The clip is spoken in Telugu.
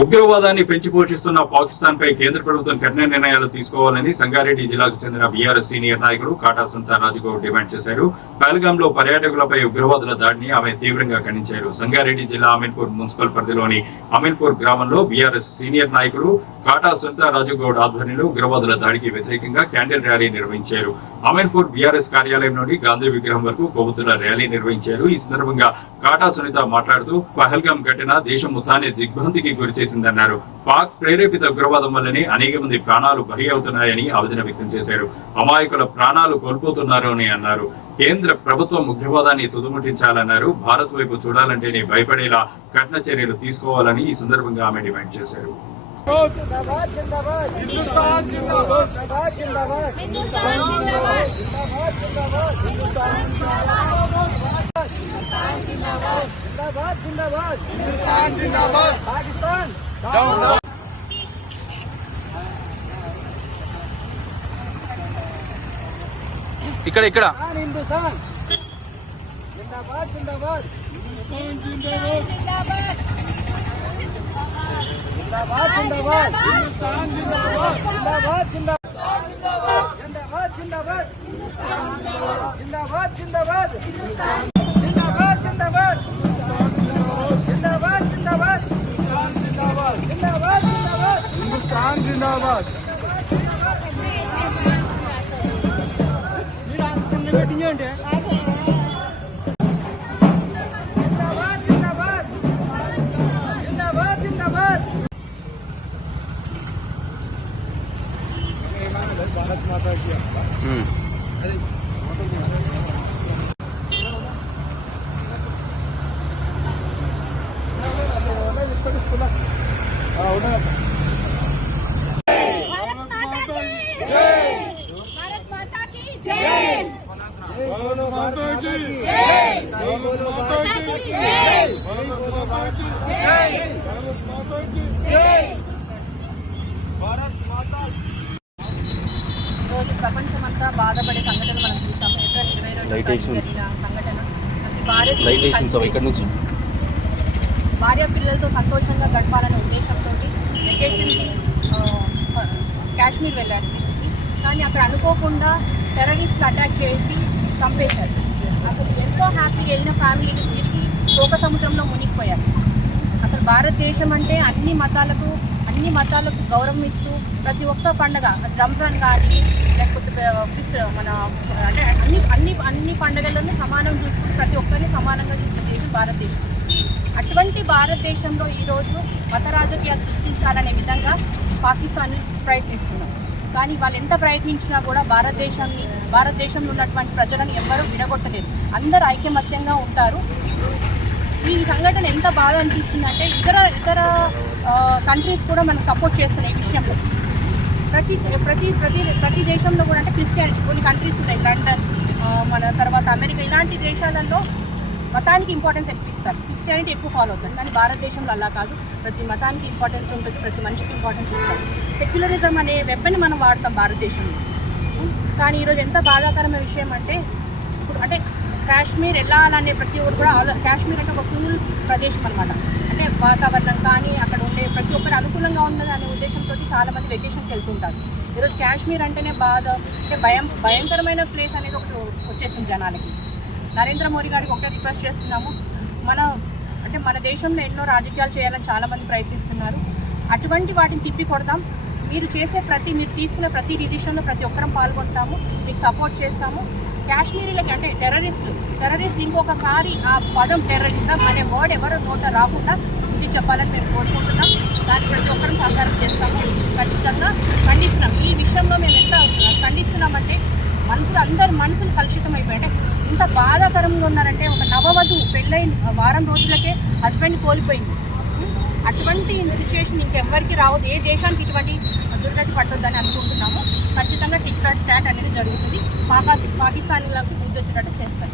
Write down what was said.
ఉగ్రవాదాన్ని పెంచి పోషిస్తున్న పాకిస్తాన్ పై కేంద్ర ప్రభుత్వం కఠిన నిర్ణయాలు తీసుకోవాలని సంగారెడ్డి జిల్లాకు చెందిన బీఆర్ఎస్ సీనియర్ నాయకుడు కాటా సుంతా రాజగౌడ్ డిమాండ్ చేశారు. పహల్గాంలో పర్యాటకులపై ఉగ్రవాదుల దాడిని ఆమె తీవ్రంగా ఖండించారు. సంగారెడ్డి జిల్లా అమీన్పూర్ మున్సిపల్ పరిధిలోని అమీన్పూర్ గ్రామంలో బీఆర్ఎస్ సీనియర్ నాయకుడు కాటా సుంతా రాజగౌడ్ ఆధ్వర్యంలో ఉగ్రవాదుల దాడికి వ్యతిరేకంగా క్యాండిల్ ర్యాలీ నిర్వహించారు. అమీన్పూర్ బీఆర్ఎస్ కార్యాలయం నుండి గాంధీ విగ్రహం వరకు కొవ్వొత్తుల ర్యాలీ నిర్వహించారు. ఈ సందర్భంగా కాటా సునీత మాట్లాడుతూ పహల్గాం ఘటన దేశం మొత్తాన్ని దిగ్భ్రాంతికి గురిచేసిందన్నారు. పాక్ ప్రేరేపిత ఉగ్రవాదం వల్లనే అనేక మంది ప్రాణాలు బలి అవుతున్నాయని ఆవేదన వ్యక్తం చేశారు. అమాయకుల ప్రాణాలు కోల్పోతున్నారు అని అన్నారు. కేంద్ర ప్రభుత్వం ఉగ్రవాదాన్ని తుదముట్టించాలన్నారు. భారత్ వైపు చూడాలంటేనే భయపడేలా కఠిన చర్యలు తీసుకోవాలని ఈ సందర్భంగా ఆమె డిమాండ్ చేశారు. ఇక్కడ ఇక్కడ హిందుస్థాన్ జిందాబాద్ జిందాబాద్ జిందాబాద్ జిందాబాద్ జిందాబాద్ హిందుస్థాన్ జిందాబాద్ జిందాబాద్ జిందాబాద్ జిందాబాద్ జిందాబాద్ జిందాబాద్ జిందాబాద్ జిందాబాద్ జిందాబాద్ జిందాబాద్ జిందాబాద్ జిందాబాద్ జిందాబాద్ హిందుస్థాన్ జిందాబాద్ మీరు చిన్న మీటింగ్ ఏంటి भारत माता की రోజు ప్రపంచమంతా బాధపడే సంఘటన మనం చూస్తాం. ఏప్రిల్ 22 జరిగిన సంఘటన భార్య పిల్లలతో సంతోషంగా గడపాలనే ఉద్దేశంతో వెకేషన్కి కాశ్మీర్ వెళ్ళారు. కానీ అక్కడ అనుకోకుండా టెర్రరిస్టులు అటాక్ చేసి చంపేశారు. అసలు ఎంతో హ్యాపీ వెళ్ళిన ఫ్యామిలీని తిరిగి శోక సముద్రంలో మునిగిపోయారు. అసలు భారతదేశం అంటే అన్ని మతాలకు గౌరవం ఇస్తూ ప్రతి ఒక్క పండుగ రంజాన్ కానీ లేకపోతే మన అంటే అన్ని పండుగలను సమానం చూసుకుంటూ ప్రతి ఒక్కరిని సమానంగా చూసే దేశం భారతదేశం. అటువంటి భారతదేశంలో ఈరోజు మత రాజకీయాలు సృష్టించాలనే విధంగా పాకిస్తాన్ ప్రయత్నిస్తున్నాం. కానీ వాళ్ళు ఎంత ప్రయత్నించినా కూడా భారతదేశంలో ఉన్నటువంటి ప్రజలను ఎవ్వరూ విడగొట్టలేరు. అందరూ ఐకమత్యంగా ఉంటారు. ఈ సంఘటన ఎంత బాధ అనిపిస్తుందంటే ఇతర కంట్రీస్ కూడా మనం సపోర్ట్ చేస్తున్నాయి ఈ విషయంలో. ప్రతి దేశంలో కూడా అంటే క్రిస్టియానిటీ కొన్ని కంట్రీస్ ఉన్నాయి, లండన్ మన తర్వాత అమెరికా ఇలాంటి దేశాలలో మతానికి ఇంపార్టెన్స్ ఎక్కువ ఇస్తారు, క్రిస్టియానిటీ ఎక్కువ ఫాలో అవుతారు. కానీ భారతదేశంలో అలా కాదు, ప్రతి మతానికి ఇంపార్టెన్స్ ఉంటుంది, ప్రతి మనిషికి ఇంపార్టెన్స్ ఇస్తారు. సెక్యులరిజం అనే వెపన్ మనం వాడతాం భారతదేశంలో. కానీ ఈరోజు ఎంత బాధాకరమైన విషయం అంటే ఇప్పుడు అంటే కాశ్మీర్ వెళ్ళాలనే ప్రతి ఒక్కరు కూడా కాశ్మీర్ అంటే ఒక కూల్ ప్రదేశం అనమాట. అంటే వాతావరణం కానీ అక్కడ ఉండే ప్రతి ఒక్కరు అనుకూలంగా ఉన్నది అనే ఉద్దేశంతో చాలామంది వెకేషన్కి వెళ్తుంటారు. ఈరోజు కాశ్మీర్ అంటేనే బాధ అంటే భయంకరమైన ప్లేస్ అనేది ఒకటి వచ్చేసింది జనాలకి. నరేంద్ర మోడీ గారికి ఒకటే రిక్వెస్ట్ చేస్తున్నాము, మన దేశంలో ఎన్నో రాజకీయాలు చేయాలని చాలామంది ప్రయత్నిస్తున్నారు. అటువంటి వాటిని తిప్పి కొడదాం. మీరు తీసుకునే ప్రతి డిసిషన్లో ప్రతి ఒక్కరం పాల్గొంటాము, మీకు సపోర్ట్ చేస్తాము. కాశ్మీరీలకి అంటే టెర్రరిస్ట్ ఇంకొకసారి ఆ పదం టెర్రరిజం అనే వర్డ్ ఎవరో నోట రాకుండా బుద్ధి చెప్పాలని మేము కోరుకుంటున్నాం. దాన్ని ప్రతి ఒక్కరం సహకారం చేస్తాము, ఖచ్చితంగా ఖండిస్తున్నాం. ఈ విషయంలో మేము ఎంత ఖండిస్తున్నామంటే అందరి మనసులు కలుషితం అయిపోయి అంటే ఇంత బాధాకరంగా ఉన్నారంటే ఒక నవవధువు పెళ్ళైన వారం రోజులకే హస్బెండ్ కోల్పోయింది. అటువంటి సిచ్యువేషన్ ఇంకెవ్వరికి రావద్దు, ఏ దేశానికి ఇటువంటి దుర్గతి పట్టొద్దని అనుకుంటున్నాము. ఖచ్చితంగా టిక్ టాక్ అనేది జరుగుతుంది. పాకిస్తానీలకు బుద్ధి వచ్చేటట్టు చేస్తారు.